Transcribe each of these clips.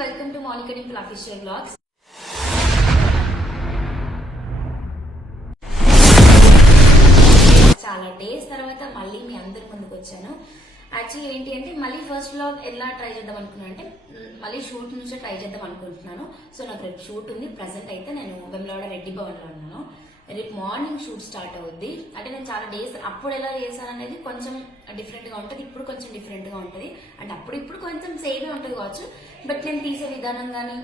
Welcome to Monika Dimple official vlogs. చాలా days తర్వాత మళ్ళీ మీ అందరి ముందుకు వచ్చాను. యాక్చువల్లీ ఏంటి అంటే మళ్ళీ ఫస్ట్ వ్లాగ్ ఎలా ట్రై చేద్దాం అనుకున్నాను అంటే మళ్ళీ షూట్ నుంచి ట్రై చేద్దాం అనుకుంటున్నాను. సో నాకు రేపు షూట్ ఉంది. ప్రెసెంట్ అయితే నేను వెమ్లవాడ రెడ్డి భవన్లో ఉన్నాను. రేపు మార్నింగ్ షూట్ స్టార్ట్ అవుద్ది. అంటే నేను చాలా డేస్ అప్పుడు ఎలా చేశాను అనేది కొంచెం డిఫరెంట్ గా ఉంటుంది, ఇప్పుడు కొంచెం డిఫరెంట్ గా ఉంటుంది. అంటే అప్పుడు ఇప్పుడు కొంచెం సేమే ఉంటుంది కావచ్చు, బట్ నేను తీసే విధానం కానీ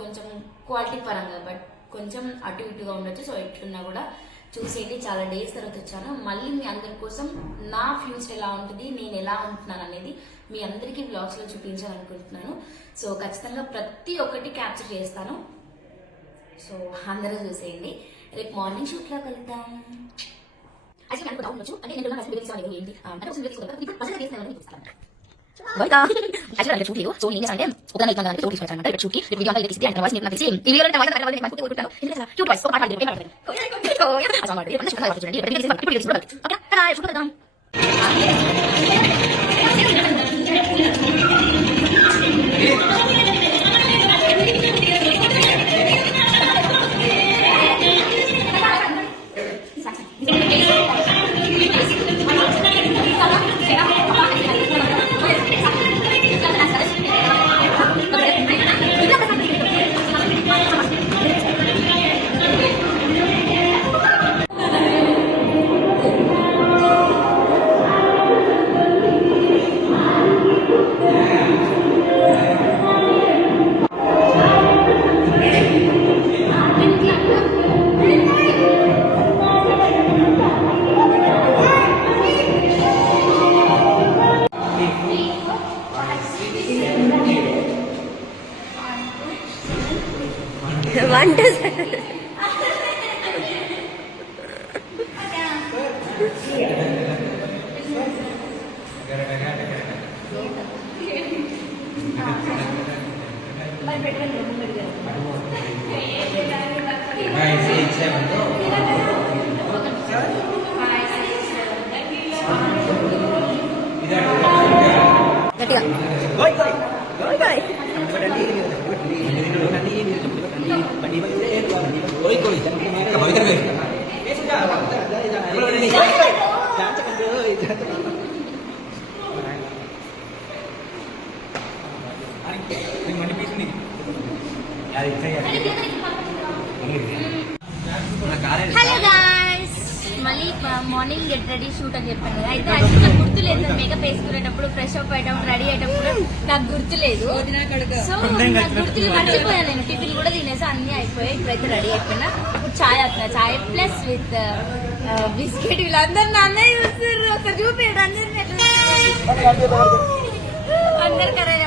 కొంచెం క్వాలిటీ పరంగా బట్ కొంచెం అటు ఇటుగా ఉండొచ్చు. సో ఎట్లున్నా కూడా చూసేది. చాలా డేస్ తర్వాత వచ్చాను. మళ్ళీ మీ అందరి కోసం నా ఫ్యూచర్ ఎలా ఉంటుంది, నేను ఎలా ఉంటున్నాను అనేది మీ అందరికీ బ్లాగ్స్ లో చూపించాలనుకుంటున్నాను. సో ఖచ్చితంగా ప్రతి ఒక్కటి క్యాప్చర్ చేస్తాను. సో అందరూ చూసేయండి. రేపు మార్నింగ్ షూట్ లో కలుద్దాం. హలో గాయ్స్, మళ్ళీ మార్నింగ్ గెట్ రెడీ షూట్ అని చెప్పాను కదా. అయితే యాక్చువల్లీ నాకు గుర్తులేదు, మేకప్ వేసుకునేటప్పుడు ఫ్రెష్ అప్ అయ్యేటప్పుడు రెడీ అయ్యేటప్పుడు నాకు గుర్తులేదు. సో నాకు గుర్తులేదు, మర్చిపోయాను. నేను టిఫిన్ కూడా తినేసి అన్ని అయిపోయాయి. ఇప్పుడైతే రెడీ అయిపోయినా. ఇప్పుడు చాయ్ వస్తున్నా, చాయ్ ప్లస్ విత్ బిస్కెట్. వీళ్ళందరూ నన్నే చూస్తారు. ఒకరు చూపించాడు అందరు కరెక్ట్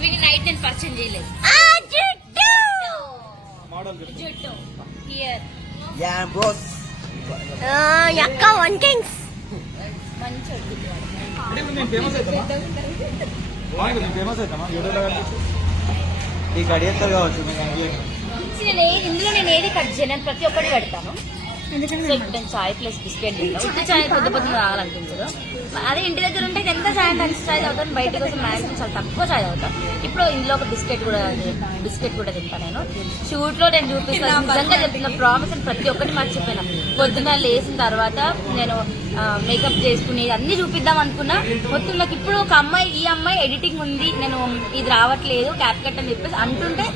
వీని నైట్ నేను పరిచయం చేయలేదు. జుట్టు హియర్ యక్క వన్ కింగ్స్ ఇందులో నేను ఏది కట్ చేయను, ప్రతి ఒక్కటి పెడతాను. నేను చాయ్ ప్లస్ బిస్కెట్ చిన్న చాయ్ పొద్దు పొద్దున తాగాలనిపించదు. అదే ఇంటి దగ్గర ఉంటే ఎంత చాయ్ అంటే అంత చాయ్ తాగుతాను. బయట కోసం మ్యాక్సిమం చాలా తక్కువ చాయ్ తాగుతాను. ఇప్పుడు ఇందులో ఒక బిస్కెట్ కూడా తింటాను. నేను షూట్ లో నేను చూపిస్తాను, నిజంగా చెప్తున్నా, ప్రామిస్ అని ప్రతి ఒక్కటి మర్చిపోయినా. పొద్దున లేచిన తర్వాత నేను మేకప్ చేసుకుని అన్ని చూపిద్దాం అనుకున్నా. మొత్తం నాకు ఇప్పుడు ఒక అమ్మాయి, ఈ అమ్మాయి ఎడిటింగ్ ఉంది, నేను ఇది రావట్లేదు క్యాప్ కట్ అని చెప్పేసి అంటుంటే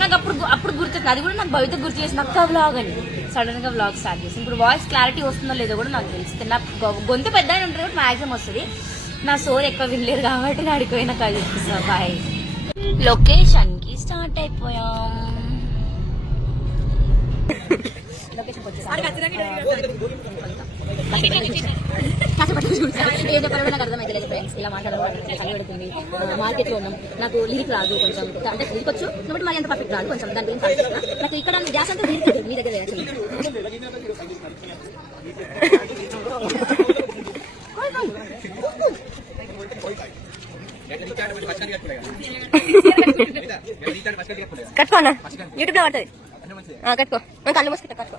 నాకు అప్పుడు గుర్తుంది. అది కూడా నాకు భవిత గుర్తు చేసిన అక్క వ్లాగ్ అని సడన్ గా వ్లాగ్ స్టార్ట్ చేసి. ఇప్పుడు వాయిస్ క్లారిటీ వస్తుందో లేదో కూడా నాకు తెలుస్తుంది. నా గొంతు పెద్ద అని ఉంటుంది కాబట్టి మ్యాక్సిమం వస్తుంది. నా సోర్ ఎక్కువ వినలేరు కాబట్టి నా అడిగిపోయినా కాల్ చేపిస్తా. బాయ్. లొకేషన్ కి స్టార్ట్ అయిపోయాం. ఏదో పర్వాలేదు, నాకు అర్థమైతే ఫ్రెండ్స్. ఇలా మాట్లాడాలి, చలి పెడుతుంది. మార్కెట్ లో ఉన్నాం, నాకు లీక్ రాదు కొంచెం, అంటే లీక్ వచ్చు కాబట్టి మరి ఎంత పర్ఫెక్ట్ రాదు కొంచెం. దాని గురించి నాకు ఇక్కడ గ్యాస్ అంతా లీక్ మీ దగ్గర కట్టుకోనా యూట్యూబ్ లో పడుతుంది. కట్టుకో, కళ్ళు మూసుకుంటా కట్టుకో.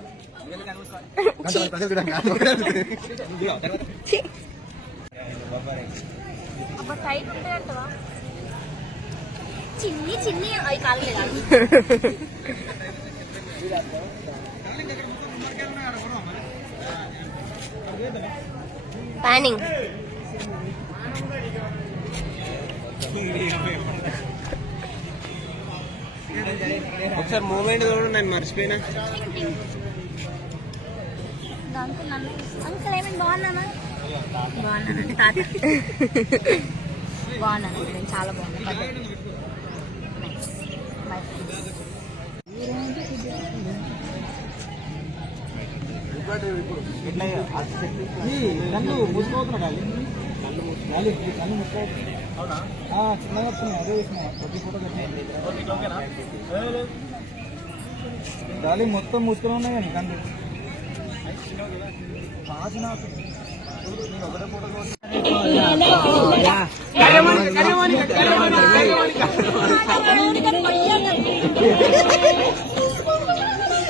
అబ్బా టైట్ ఉంటే అంటవా చిన్ని చిన్ని అవి కాలేదు ప్యానింగ్ ఒకసారి మూమెంట్ చూడండి, నేను మర్చిపోయినా. అంకుల్ ఏమైనా బాగున్నానా బాగున్నానండి తాత బాగున్నానండి నేను చాలా బాగున్నాను. కళ్ళు మూసుకోవతున్నా చిన్నగా వస్తున్నాయి. అదే ప్రతి ఫోటో గాలి మొత్తం మూసుకొని ఉన్నాయి కానీ కళ్ళు ఒకటే ఫోటో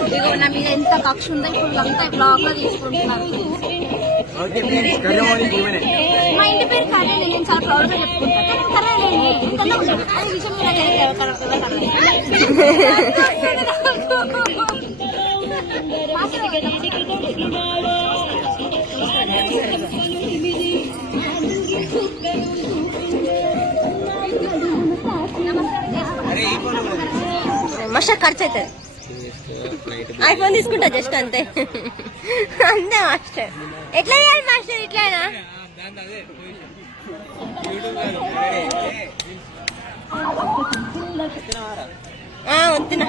ఇదిగో నా మీద ఎంత కక్ష ఉందో ఇప్పుడు అంతా బ్లాగ్ లో తీసుకుంటున్నారు. మా ఇంటి పేరు కానీ నేను చాలా ప్రౌడ్ గా మస్తు ఖర్చు అవుతుంది. ఐఫోన్ తీసుకుంటా జస్ట్ అంతే అంతే మాస్టర్. ఎట్లా చేయాలి మాస్టర్? ఇట్లానా వద్దునా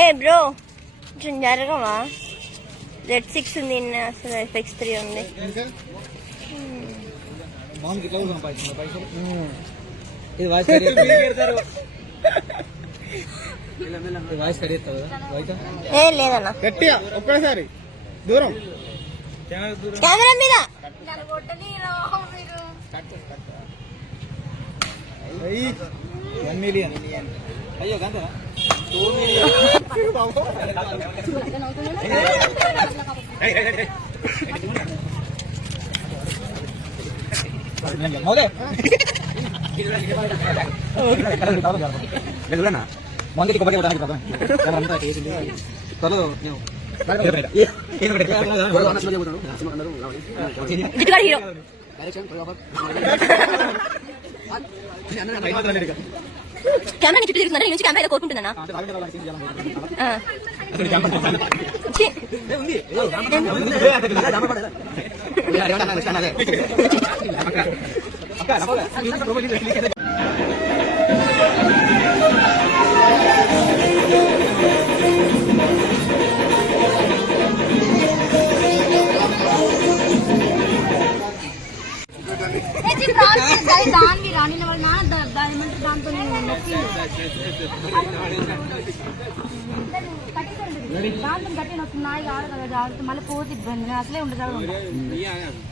ఏ బ్రో కొంచెం జరగమా? Z6 ఉంది, అసలు FX3 ఉంది. ఏ లేదన్నా గట్టిగా ఒక్కసారి దూరం కెమెరా మీద $1 million. అయ్యో గంటనా? 2 million. జిట్టుగాడు హీరో. కెమెరా చుట్టూ తిరుగుతుందంటే నుంచి కెమెరా కోరుకుంటున్నా. దాన్ని రాని వల్ల దాంతో దాంతో కట్టిన నాయి కాదు కదా జాగ్రత్త, మళ్ళీ పోతే ఇబ్బంది. నేను అసలే ఉండదు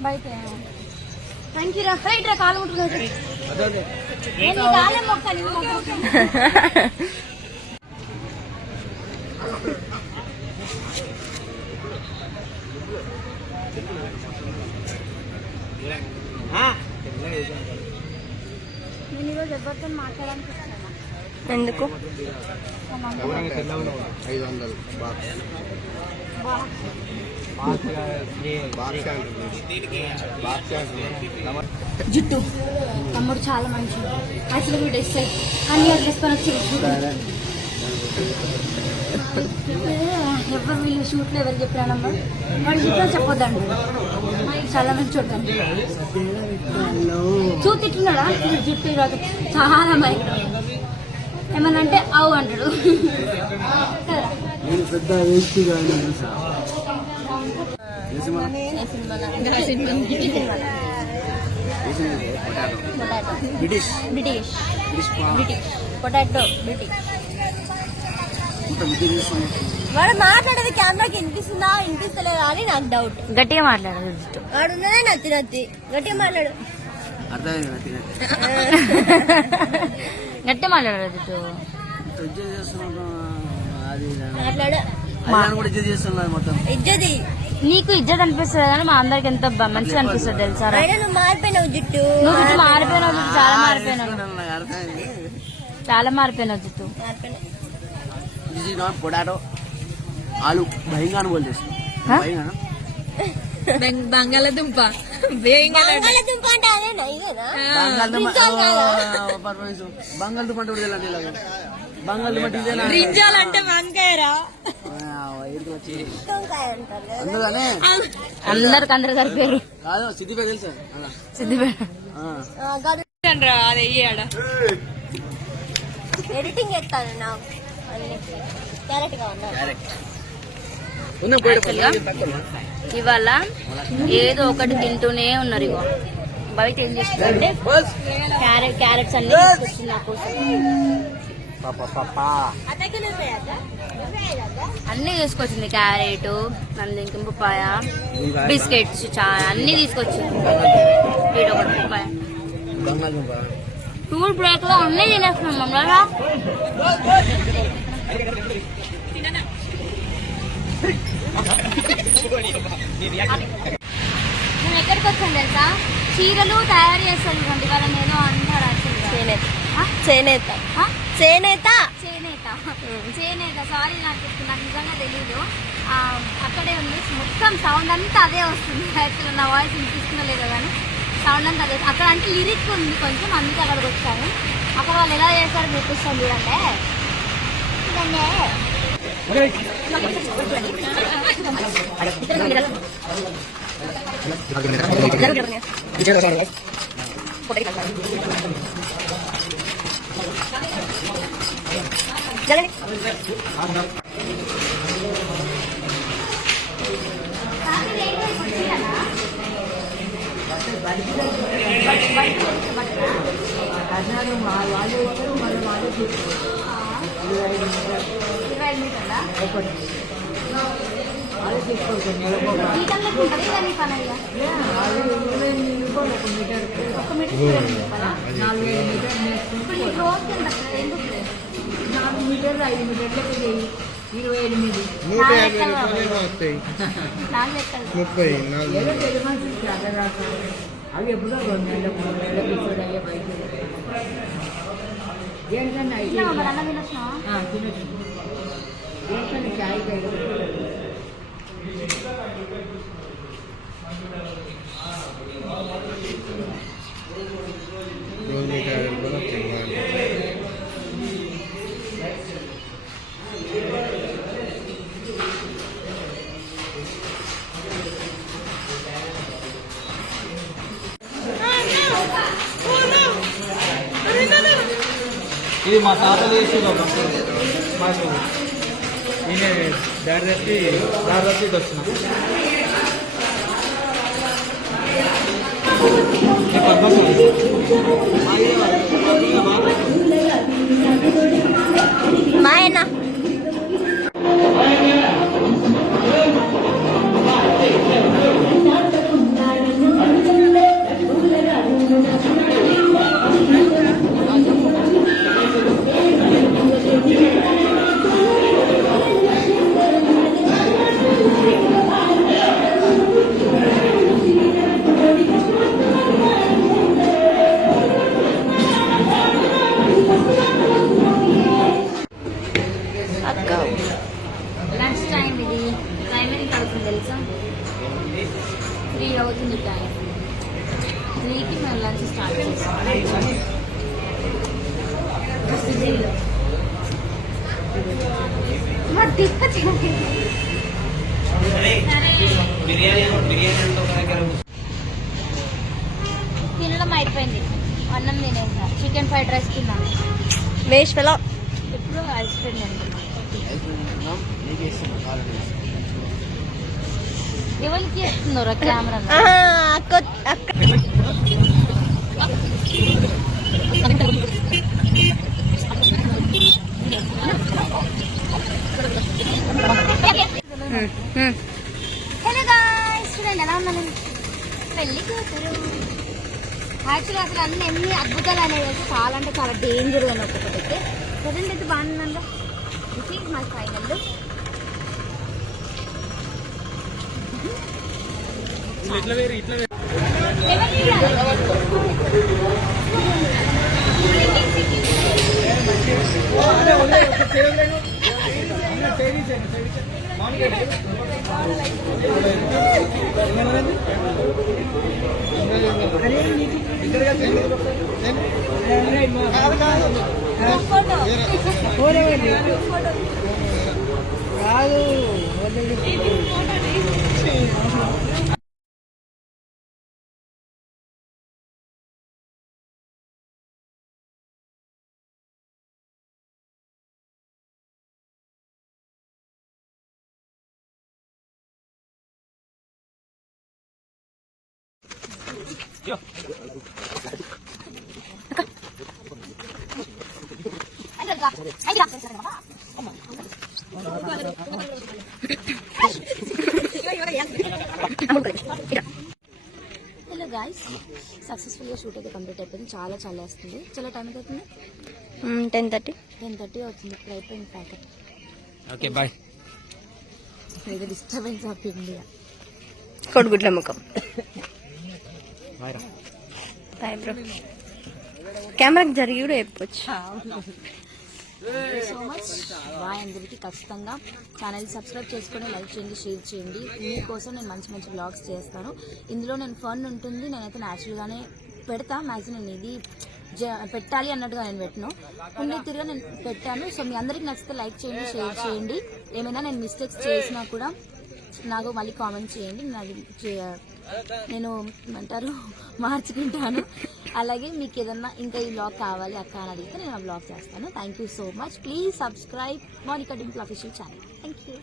బయట. థ్యాంక్ యూ రా. రైట్ రా, కాలు ముట్టుకున్నాను. నేను కాలే మొక్కని నేను ఈరోజు ఎవరితో మాట్లాడడానికి వచ్చాను. ఎందుకు? 500 జుట్టు తమ్ముడు చాలా మంచిది. అసలు కూడా ఇస్తాయి అన్ని తీసుకొని వచ్చి ఎవరు వీళ్ళు షూట్లో ఎవరు చెప్పానమ్మా వాడు జుట్టు చెప్పొద్దండి. చాలా మంచి చూడండి చూతిట్టున్నాడా జుట్టు ఈరోజు చాలా మంది ఏమన్నా అంటే అవు అంటాడు. British potato British. వాడు మాట్లాడేది కెమెరాకి వినిపిస్తుందా వినిపిస్తలేదా అని నాకు డౌట్. గట్టిగా మాట్లాడదు వాడున్నదే నత్తి నత్తి గట్టిగా మాట్లాడు. గట్టిగా మాట్లాడదు ఇజ్జది. నీకు ఇజ్జత్ అనిపిస్తుంది కానీ మా అందరికి ఎంత మంచిగా అనిపిస్తుంది తెలుసా. నువ్వు మారిపోయినావు జుట్టు. నువ్వు జుట్టు మారిపోయినావు, జుట్టు చాలా మారిపోయినావు, చాలా మారిపోయినావు జుట్టు. పొటాటో ఆలు బహింగాను బోల్తే బంగాళదుంప బంగాళదుంప అంటే అదేనా ఇదేనా? బంగాళదుంప అంటే బ్రింజాలంటే వంకాయరా? అందుకనే అందరికి అందరు సరిపోయారు. కాదు సిద్దిపేట తెలుసా? సిద్దిపేట అది ఎడిటింగ్ చేస్తాను నాకు క్యారెట్ గా ఉన్నా. ఇవాళ ఏదో ఒకటి తింటూనే ఉన్నారు. ఇగో బయట ఏం చేస్తుందంటే క్యారెట్స్ అన్ని తీసుకొచ్చింది నా కోసం. అన్ని తీసుకొచ్చింది, క్యారెట్ ఇంకా పప్పాయ బిస్కెట్స్ అన్ని తీసుకొచ్చింది. వీడు ఒకటి పప్పాయ టూర్ బ్రేక్ లో అన్ని తినేస్తున్నాం మమ్మల్ని. నేను ఎక్కడికి వచ్చాను తెలుసా, చీరలు తయారు చేస్తాను చూడండి. వాళ్ళని ఏదో అంటారు చేనేత చేనేత చేనేత చేనేత చేనేత. సారీ నాకు నిజంగా తెలీదు. అక్కడే ఉంది మొత్తం సౌండ్ అంతా అదే వస్తుంది. యాక్చువల్గా నా వాయిస్ వినిపిస్తుందో లేదో కానీ సౌండ్ అంతా అదే. అక్కడ అంటే లిరిక్ ఉంది కొంచెం, అందుకే అక్కడికి వచ్చాను. అక్కడ వాళ్ళు ఎలా చేస్తారో చూపిస్తాను చూడండి. ఇదండి అవి ఎప్పుడో 2 నెలలకు 3 నెలలకు ఇప్పుడు అయ్యే బయట ఏంటన్నా తినచ్చు. ఏంటన్నా చాయ్ ఇది మా తాత చేసి మాకు నేనే దారి తప్పి వచ్చిన మా ఆయన టైం ఎంత అవుతుంది తెలుసా? 3 అవుతుంది టైం. 3కి మేము లంచ్ స్టార్ట్ చేస్తాం. తినడం అయిపోయింది. అన్నం తినేసా. చికెన్ ఫ్రైడ్ రైస్ తిన్నాను. మేష్ ఫెలో ఎప్పుడు ఐస్ క్రీమ్ తింటున్నాను. ఎవరికి ఇస్తున్నారు కెమెరా? అక్క హలో గాయ్స్, చూడండి ఎలా ఉన్నాను. పెళ్లి కూతురు. యాక్చువల్లీ అసలు ఎన్ని అద్భుతాలు అనేవి చాలా అంటే చాలా డేంజర్ అని ఒక్కొక్కటి అయితే. ప్రజెంట్ అయితే బాగుందండి. This is my final look. Hello guys, సక్సెస్ఫుల్గా షూట్ అయితే కంప్లీట్ అయిపోయింది. చాలా చాలా వస్తుంది. చాలా టైం అయితే అవుతుంది. 10:30 అవుతుంది. ఇప్పుడు అయిపోయింది ప్యాకెట్. Okay bye. ఏదో డిస్టర్బెన్స్ ఆఫ్ ఇండియా. కొడుగుడ్ల ముఖం. బాయ్ రా. Bye bro. కెమెరాకి జరిగి కూడా చెప్పొచ్చు. సో మచ్ బాయ్ అందరికీ. ఖచ్చితంగా ఛానల్ సబ్స్క్రైబ్ చేసుకొని లైక్ చేయండి, షేర్ చేయండి. మీకోసం నేను మంచి మంచి బ్లాగ్స్ చేస్తాను. ఇందులో నేను ఫన్ ఉంటుంది. నేనైతే న్యాచురల్గానే పెడతా. మ్యాక్సిమం నేను ఇది పెట్టాలి అన్నట్టుగా నేను పెట్టను. ఉండే తిరిగా నేను పెట్టాను. సో మీ అందరికి నచ్చితే లైక్ చేయండి, షేర్ చేయండి. ఏమైనా నేను మిస్టేక్స్ చేసినా కూడా నాకు మళ్ళీ కామెంట్ చేయండి. నేను ఏమంటారు మార్చుకుంటాను. అలాగే మీకు ఏదన్నా ఇంకా ఈ బ్లాగ్ కావాలి అక్క అని అడిగితే నేను ఆ బ్లాగ్ చేస్తాను. Thank you so much. Please subscribe Monika Dimple official channel. Thank you.